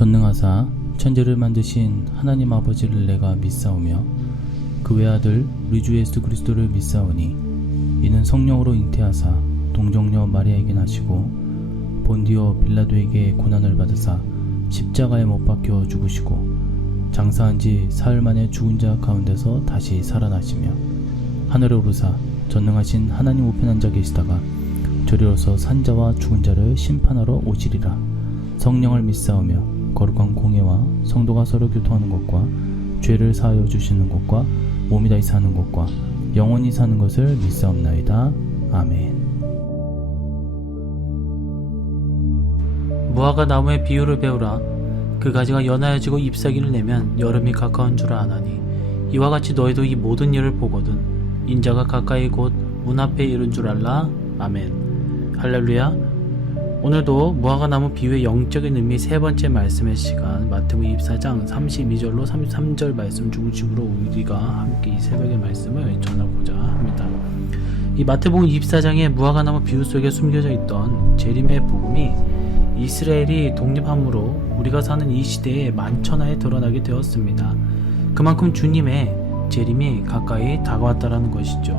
전능하사 천지를 만드신 하나님 아버지를 내가 믿사오며 그 외아들 우리 주 예수 그리스도를 믿사오니 이는 성령으로 잉태하사 동정녀 마리아에게 나시고 본디오 빌라도에게 고난을 받으사 십자가에 못 박혀 죽으시고 장사한 지 사흘 만에 죽은 자 가운데서 다시 살아나시며 하늘에 오르사 전능하신 하나님 우편에 앉아 계시다가 저리로서 산자와 죽은 자를 심판하러 오시리라. 성령을 믿사오며 거룩한 공예와 성도가 서로 교통하는 것과 죄를 사하여 주시는 것과 몸이 다시 사는 것과 영원히 사는 것을 믿사옵나이다. 아멘. 무화과 나무의 비유를 배우라. 그 가지가 연하여지고 잎사귀를 내면 여름이 가까운 줄 아나니 이와 같이 너희도 이 모든 일을 보거든 인자가 가까이 곧 문 앞에 이른 줄 알라. 아멘. 할렐루야. 오늘도 무화과 나무 비유의 영적인 의미 세 번째 말씀의 시간, 마태복음 24장 32절로 33절 말씀 중심으로 우리가 함께 이 새벽의 말씀을 전하고자 합니다. 이 마태복음 24장의 무화과 나무 비유 속에 숨겨져 있던 재림의 복음이 이스라엘이 독립함으로 우리가 사는 이 시대에 만천하에 드러나게 되었습니다. 그만큼 주님의 재림이 가까이 다가왔다라는 것이죠.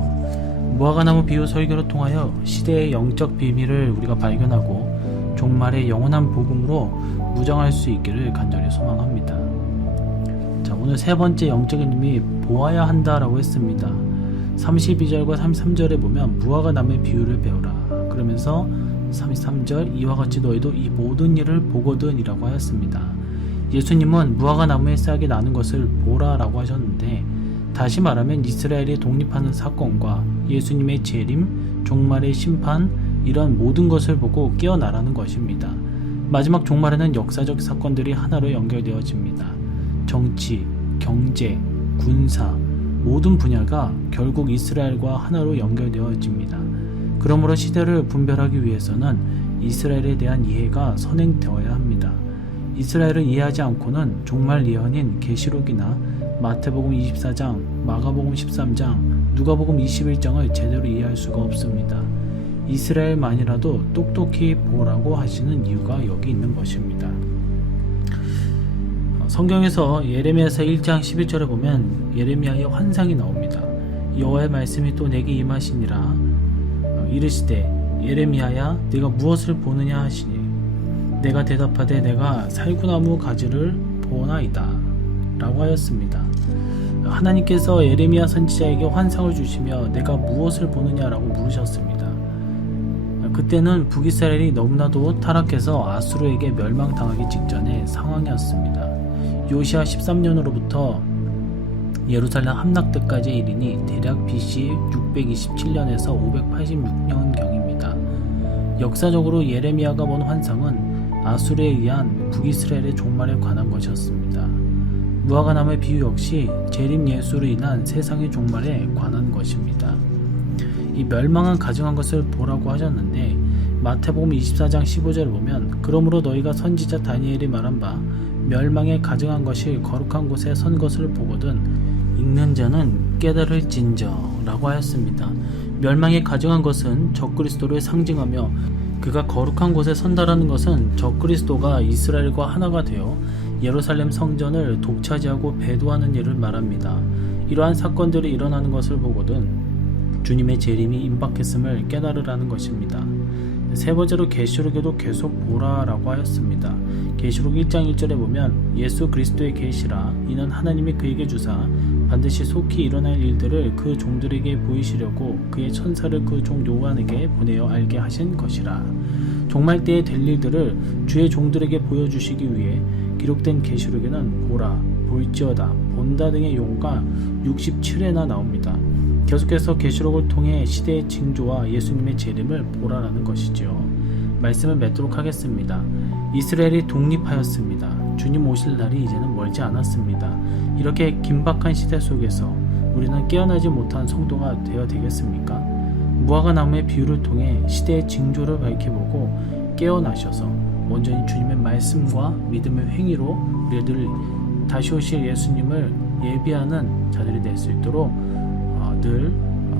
무화과나무 비유 설교를 통하여 시대의 영적 비밀을 우리가 발견하고 종말의 영원한 복음으로 무장할 수 있기를 간절히 소망합니다. 자, 오늘 세 번째 영적인 의미 보아야 한다라고 했습니다. 32절과 33절에 보면 무화과나무의 비유를 배우라. 그러면서 33절 이와 같이 너희도 이 모든 일을 보거든 이라고 하였습니다. 예수님은 무화과나무의 싹이 나는 것을 보라 라고 하셨는데, 다시 말하면 이스라엘이 독립하는 사건과 예수님의 재림, 종말의 심판, 이런 모든 것을 보고 깨어나라는 것입니다. 마지막 종말에는 역사적 사건들이 하나로 연결되어집니다. 정치, 경제, 군사, 모든 분야가 결국 이스라엘과 하나로 연결되어집니다. 그러므로 시대를 분별하기 위해서는 이스라엘에 대한 이해가 선행되어야 합니다. 이스라엘을 이해하지 않고는 종말 예언인 계시록이나 마태복음 24장, 마가복음 13장, 누가복음 21장을 제대로 이해할 수가 없습니다. 이스라엘만이라도 똑똑히 보라고 하시는 이유가 여기 있는 것입니다. 성경에서 예레미야서 1장 11절에 보면 예레미야의 환상이 나옵니다. 여호와의 말씀이 또 내게 임하시니라. 이르시되 예레미야야 네가 무엇을 보느냐 하시니 내가 대답하되 내가 살구나무 가지를 보나이다 라고 하였습니다. 하나님께서 예레미야 선지자에게 환상을 주시며 내가 무엇을 보느냐라고 물으셨습니다. 그때는 북이스라엘이 너무나도 타락해서 아수르에게 멸망당하기 직전의 상황이었습니다. 요시야 13년으로부터 예루살렘 함락 때까지 이르니 대략 BC 627년에서 586년경입니다. 역사적으로 예레미야가 본 환상은 아수르에 의한 북이스라엘의 종말에 관한 것이었습니다. 무화과나무의 비유 역시 재림 예수로 인한 세상의 종말에 관한 것입니다. 이 멸망한 가증한 것을 보라고 하셨는데, 마태복음 24장 15절을 보면 그러므로 너희가 선지자 다니엘이 말한 바 멸망에 가증한 것이 거룩한 곳에 선 것을 보거든 읽는 자는 깨달을진저 라고 하였습니다. 멸망에 가증한 것은 적그리스도를 상징하며 그가 거룩한 곳에 선다라는 것은 적그리스도가 이스라엘과 하나가 되어 예루살렘 성전을 독차지하고 배도하는 일을 말합니다. 이러한 사건들이 일어나는 것을 보거든 주님의 재림이 임박했음을 깨달으라는 것입니다. 세 번째로 계시록에도 계속 보라라고 하였습니다. 계시록 1장 1절에 보면 예수 그리스도의 계시라 이는 하나님이 그에게 주사 반드시 속히 일어날 일들을 그 종들에게 보이시려고 그의 천사를 그 종 요한에게 보내어 알게 하신 것이라. 종말 때에 될 일들을 주의 종들에게 보여주시기 위해 기록된 계시록에는 보라, 볼지어다, 본다 등의 용어가 67회나 나옵니다. 계속해서 계시록을 통해 시대의 징조와 예수님의 재림을 보라라는 것이죠. 말씀을 맺도록 하겠습니다. 이스라엘이 독립하였습니다. 주님 오실 날이 이제는 멀지 않았습니다. 이렇게 긴박한 시대 속에서 우리는 깨어나지 못한 성도가 되어야 되겠습니까? 무화과나무의 비유를 통해 시대의 징조를 밝혀보고 깨어나셔서 온전히 주님의 말씀과 믿음의 행위로 우리들 다시 오실 예수님을 예비하는 자들이 될 수 있도록 늘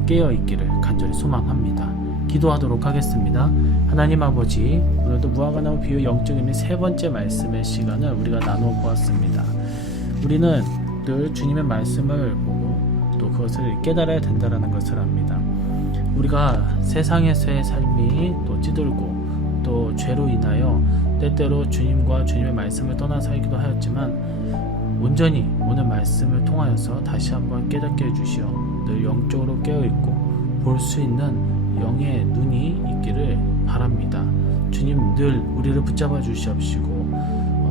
깨어있기를 간절히 소망합니다. 기도하도록 하겠습니다. 하나님 아버지, 오늘도 무화과 나무 비유 영적 의미 세 번째 말씀의 시간을 우리가 나누어 보았습니다. 우리는 늘 주님의 말씀을 보고 또 그것을 깨달아야 된다는 것을 압니다. 우리가 세상에서의 삶이 또 찌들고 또 죄로 인하여 때때로 주님과 주님의 말씀을 떠나 살기도 하였지만 온전히 오늘 말씀을 통하여서 다시 한번 깨닫게 해주시어 늘 영적으로 깨어있고 볼 수 있는 영의 눈이 있기를 바랍니다. 주님 늘 우리를 붙잡아 주시옵시고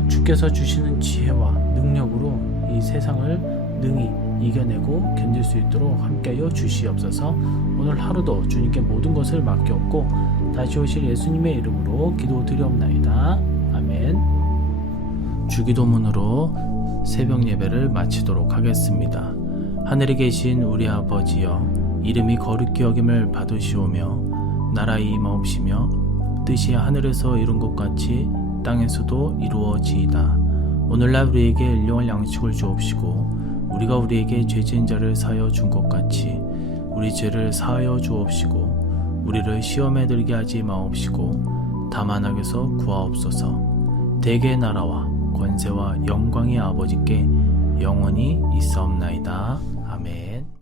주께서 주시는 지혜와 능력으로 이 세상을 능히 이겨내고 견딜 수 있도록 함께하여 주시옵소서. 오늘 하루도 주님께 모든 것을 맡겼고 다시 오실 예수님의 이름으로 기도드리옵나이다. 아멘. 주기도문으로 새벽 예배를 마치도록 하겠습니다. 하늘에 계신 우리 아버지여, 이름이 거룩히 여김을 받으시오며 나라의 임하옵시며 뜻이 하늘에서 이룬 것 같이 땅에서도 이루어지이다. 오늘날 우리에게 일용할 양식을 주옵시고 우리가 우리에게 죄 지은 자를 사하여 준 것 같이 우리 죄를 사하여 주옵시고 우리를 시험에 들게 하지 마옵시고 다만 악에서 구하옵소서. 대개의 나라와 권세와 영광의 아버지께 영원히 있사옵나이다.